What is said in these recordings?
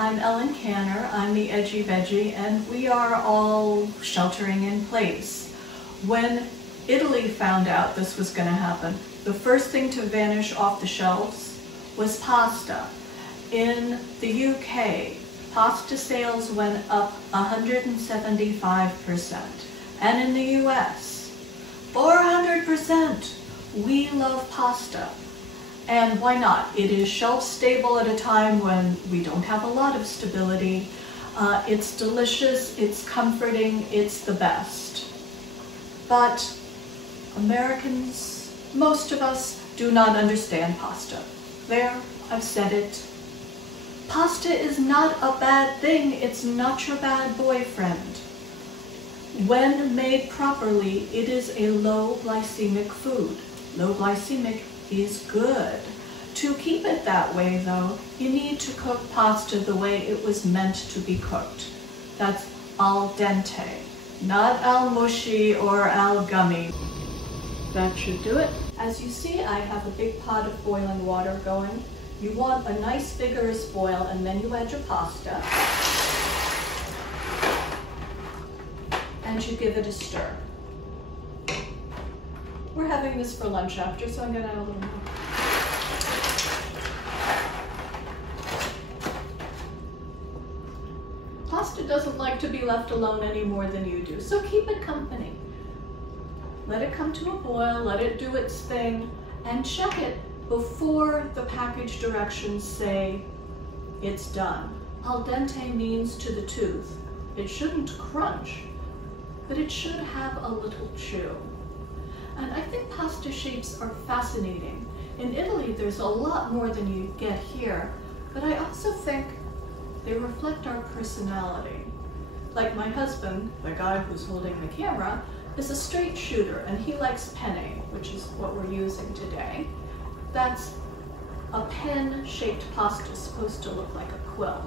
I'm Ellen Canner, I'm the Edgy Veggie, and we are all sheltering in place. When Italy found out this was going to happen, the first thing to vanish off the shelves was pasta. In the UK, pasta sales went up 175%, and in the US, 400%. We love pasta. And why not? It is shelf stable at a time when we don't have a lot of stability. It's delicious, it's comforting, it's the best. But Americans, most of us, do not understand pasta. There, I've said it. Pasta is not a bad thing, it's not your bad boyfriend. When made properly, it is a low glycemic food. Low glycemic is good. To keep it that way though, you need to cook pasta the way it was meant to be cooked. That's al dente, not al mushy or al gummy. That should do it. As you see, I have a big pot of boiling water going. You want a nice vigorous boil, and then you add your pasta. And you give it a stir. We're having this for lunch after, so I'm gonna add a little more. Pasta doesn't like to be left alone any more than you do, so keep it company. Let it come to a boil, let it do its thing, and check it before the package directions say it's done. Al dente means to the tooth. It shouldn't crunch, but it should have a little chew. And I think pasta shapes are fascinating. In Italy, there's a lot more than you get here, but I also think they reflect our personality. Like my husband, the guy who's holding the camera, is a straight shooter, and he likes penne, which is what we're using today. That's a pen-shaped pasta supposed to look like a quill.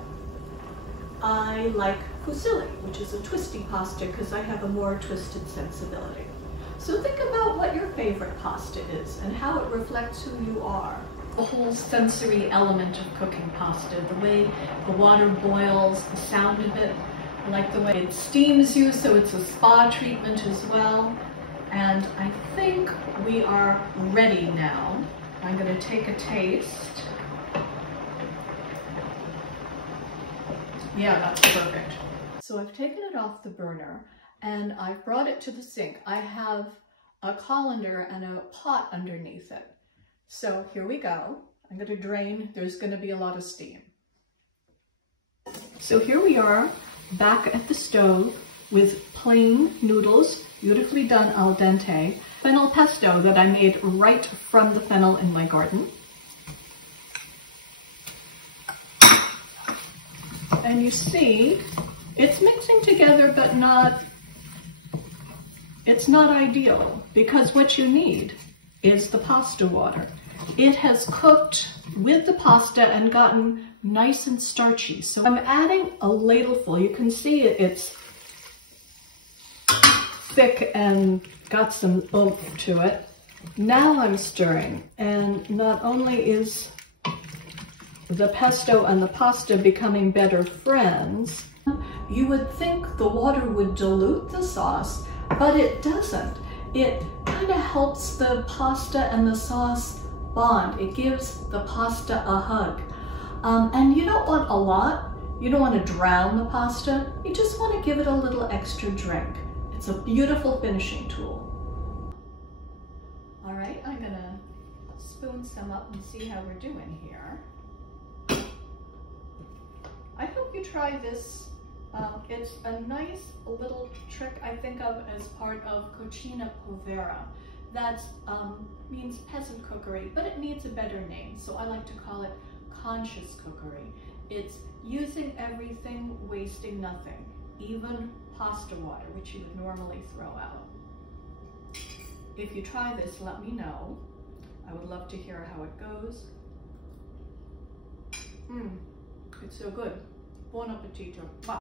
I like fusilli, which is a twisty pasta because I have a more twisted sensibility. So think about what your favorite pasta is and how it reflects who you are. The whole sensory element of cooking pasta, the way the water boils, the sound of it. I like the way it steams you, so it's a spa treatment as well. And I think we are ready now. I'm going to take a taste. Yeah, that's perfect. So I've taken it off the burner and I've brought it to the sink. I have a colander and a pot underneath it. So here we go. I'm going to drain. There's going to be a lot of steam. So here we are back at the stove with plain noodles, beautifully done al dente, fennel pesto that I made right from the fennel in my garden. And you see, it's mixing together, but it's not ideal, because what you need is the pasta water. It has cooked with the pasta and gotten nice and starchy. So I'm adding a ladleful. You can see it's thick and got some oomph to it. Now I'm stirring, and not only is the pesto and the pasta becoming better friends, you would think the water would dilute the sauce, but it doesn't. It kind of helps the pasta and the sauce bond. It gives the pasta a hug. And you don't want a lot. You don't want to drown the pasta. You just want to give it a little extra drink. It's a beautiful finishing tool. All right, I'm gonna spoon some up and see how we're doing here. I hope you try this. It's a nice little trick I think of as part of cucina povera. That means peasant cookery, but it needs a better name, so I like to call it conscious cookery. It's using everything, wasting nothing, even pasta water, which you would normally throw out. If you try this, let me know. I would love to hear how it goes. It's so good. Buon appetito. Bye.